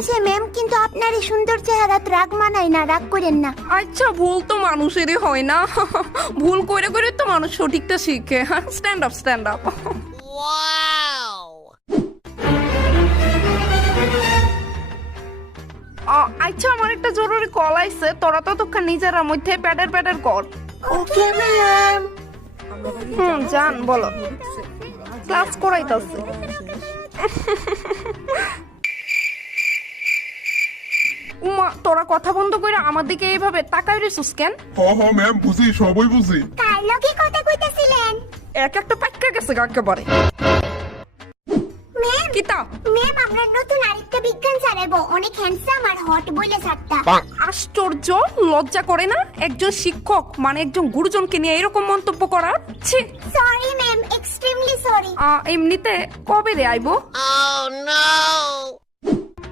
আছে ম্যাম, কিন্তু আপনার এই সুন্দর চেহারা রাগ মানায় না, রাগ করেন না। আচ্ছা, ভুল তো মানুষেরই হয় না। ভুল করে করে তো মানুষ সঠিকটা শিখে। Stand up, stand up. আচ্ছা, আমার একটা জরুরি কল আইছে, তোরা ততক্ষণ নিজেরা মধ্যে প্যাডের কর। Okay ma'am. জান বলো। ক্লাস করাইতাছে। উমা, তোরা কথা বন্ধ করে আমার দিকে এইভাবে তাকাই রেছিস কেন? হ ম্যাম, বুঝি, সবই বুঝি। কার লগে কথা কইতাছিলেন? এক একটা পাক্কা গেছে একেবারে। ম্যাম, কিতা? ম্যাম আমরা নতুন আরেকটা বিজ্ঞান চালাবো, অনেক হ্যান্ডসাম আর হট বলে স্যারটা। আশ্চর্য, লজ্জা করে না একজন শিক্ষক মানে একজন গুরুজনকে নিয়ে এরকম মন্তব্য করার? ছি। Sorry ma'am, extremely sorry. এমনিতে কবে রে আইবো? Oh no!